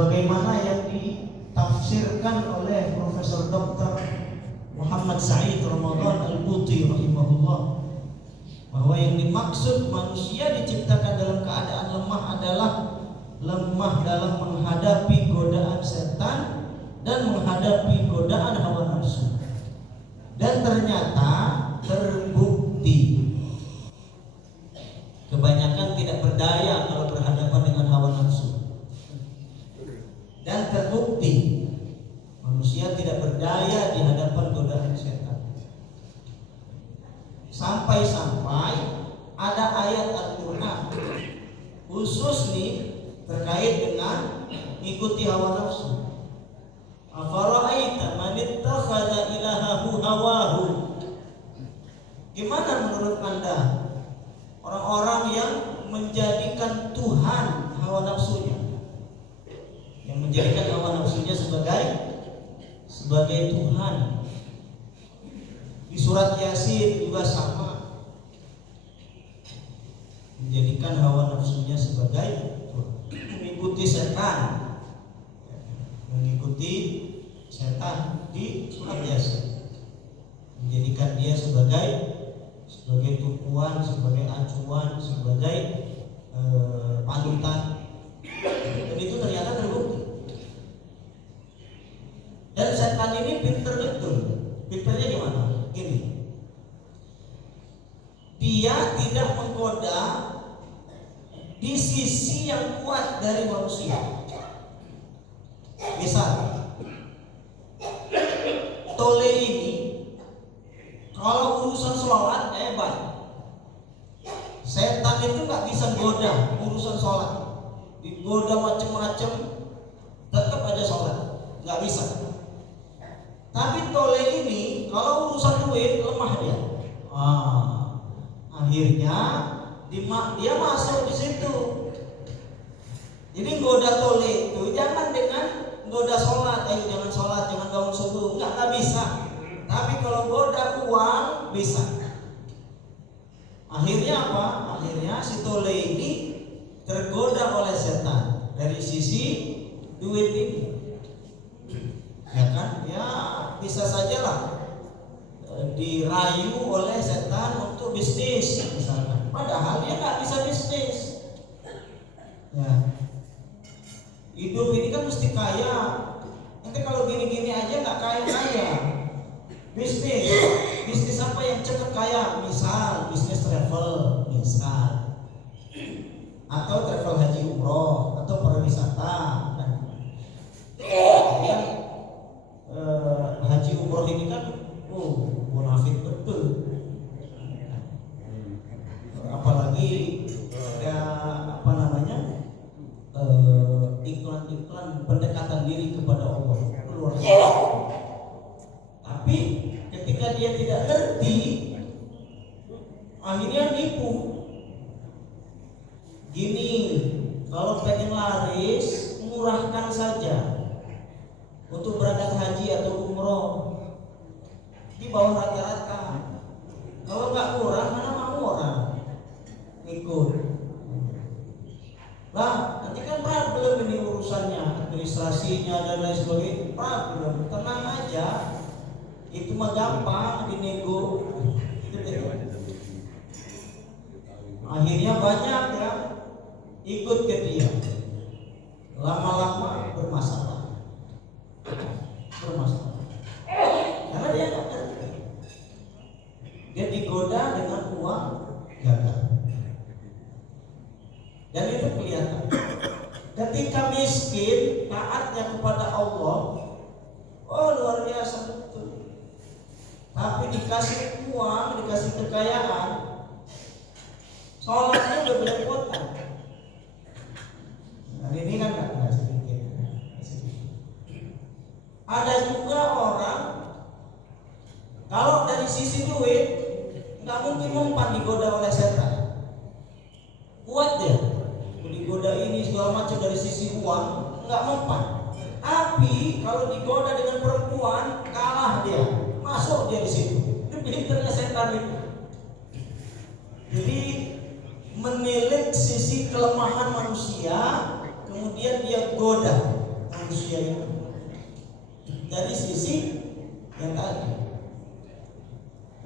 sebagaimana yang ditafsirkan oleh Profesor Dr. Muhammad Said Ramadan Al-Buti rahimahullah, bahwa yang dimaksud manusia diciptakan dalam keadaan lemah adalah lemah dalam menghadapi godaan setan dan menghadapi godaan hawa nafsu. Dan ternyata terbukti kebanyakan tidak berdaya kalau berhadapan dengan hawa nafsu. Dan terbukti manusia tidak berdaya di hadapan godaan setan. Sampai-sampai ada ayat Al-Quran khusus nih terkait dengan ikuti hawa nafsu. Afara'aita man ittakhadha ilahahu hawahu. Gimana menurut Anda orang-orang yang menjadikan Tuhan hawa nafsunya, yang menjadikan hawa nafsunya sebagai Tuhan? Di surat Yasin juga sama, menjadikan hawa nafsunya sebagai Tuhan. Mengikuti setan di surat Yasin, menjadikan dia sebagai tumpuan, sebagai acuan, sebagai panutan. Dan itu ternyata terbukti. Dan setan ini pinter betul. Pinternya gimana? Gini, dia tidak menggoda di sisi yang kuat dari manusia. Misal Tole ini kalau urusan sholat hebat, setan itu nggak bisa goda urusan sholat, digoda macem-macem tetap aja sholat, nggak bisa. Tapi Tole ini kalau urusan duit lemah dia. Akhirnya dia masuk di situ. Jadi goda Tole itu jangan dengan goda sholat, jangan sholat, jangan bangun subuh, nggak bisa. Tapi kalau goda uang bisa. Akhirnya apa? Akhirnya si Tole ini tergoda oleh setan dari sisi duit ini. Ya kan? Ya bisa sajalah dirayu oleh setan untuk bisnis misalkan. Padahal dia nggak bisa bisnis. Ya. Hidup ini kan mesti kaya. Nanti kalau gini-gini aja nggak kaya. Bisnis apa yang cepat kaya? Misal bisnis travel, misal, atau travel haji umroh, atau pariwisata. Haji umroh ini kan, bonafit betul. Apalagi iklan-iklan pendekatan diri kepada Allah luar biasa. Tapi ketika dia tidak ngerti, akhirnya nipu. Gini, kalau pengen laris, murahkan saja untuk berangkat haji atau umroh di bawah rata-rata. Kalau nggak murah, mana mau orang ikut? Lah, nanti kan problem ini urusannya, administrasinya dan lain sebagainya. Problem, tenang aja. Itu mah gampang dinego. Akhirnya banyak ya ikut ke dia. Lama-lama bermasalah. Karena dia nggak ngerti. Dia digoda dengan uang gagal. Dan itu kelihatan. Ketika miskin, taatnya kepada Allah, luar biasa betul. Tapi dikasih uang, dikasih kekayaan, sholatnya udah belepotan. Nah ini kan nggak sedikit. Ada juga orang, kalau dari sisi duit, nggak mungkin mempan digoda oleh setan. Kuat dia. Digoda ini segala macam dari sisi uang nggak mempan. Tapi kalau digoda dengan perempuan kalah dia, masuk dia di situ. Itu pinternya setan itu. Jadi menilik sisi kelemahan manusia, kemudian dia goda manusia itu. Dari sisi yang tadi,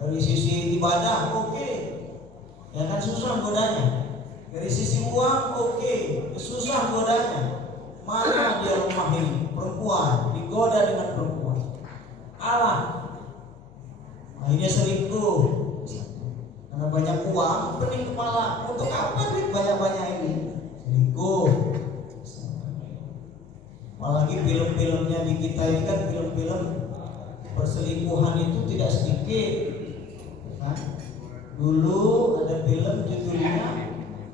dari sisi ibadah oke, ya kan susah godanya. Dari sisi uang oke, susah godanya. Mana dia lemah ini? Perempuan, digoda dengan perempuan. Alah, akhirnya selingkuh. Karena banyak uang, pening kepala. Untuk apa duit banyak-banyak ini? Selingkuh. Apalagi film-filmnya di kita ini kan film-film perselingkuhan itu tidak sedikit. Nah, dulu ada film judulnya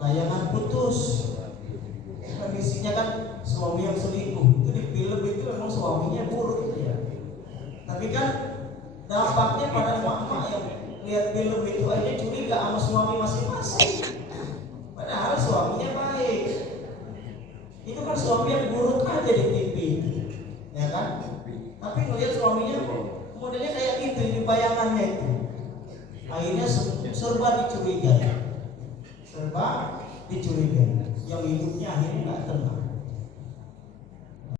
Layangan Putus. Kan isinya kan suami yang selingkuh. Itu di film itu memang suaminya buruk ya. Tapi kan dampaknya pada emak-emak yang lihat film itu aja curiga sama suami masing-masing. Padahal suaminya baik. Itu kan suami yang buruk aja di TV, ya kan? Tapi ngelihat suaminya modelnya kayak gitu di bayangannya itu. Akhirnya serba dicurigai, yang hidupnya akhirnya nggak tenang.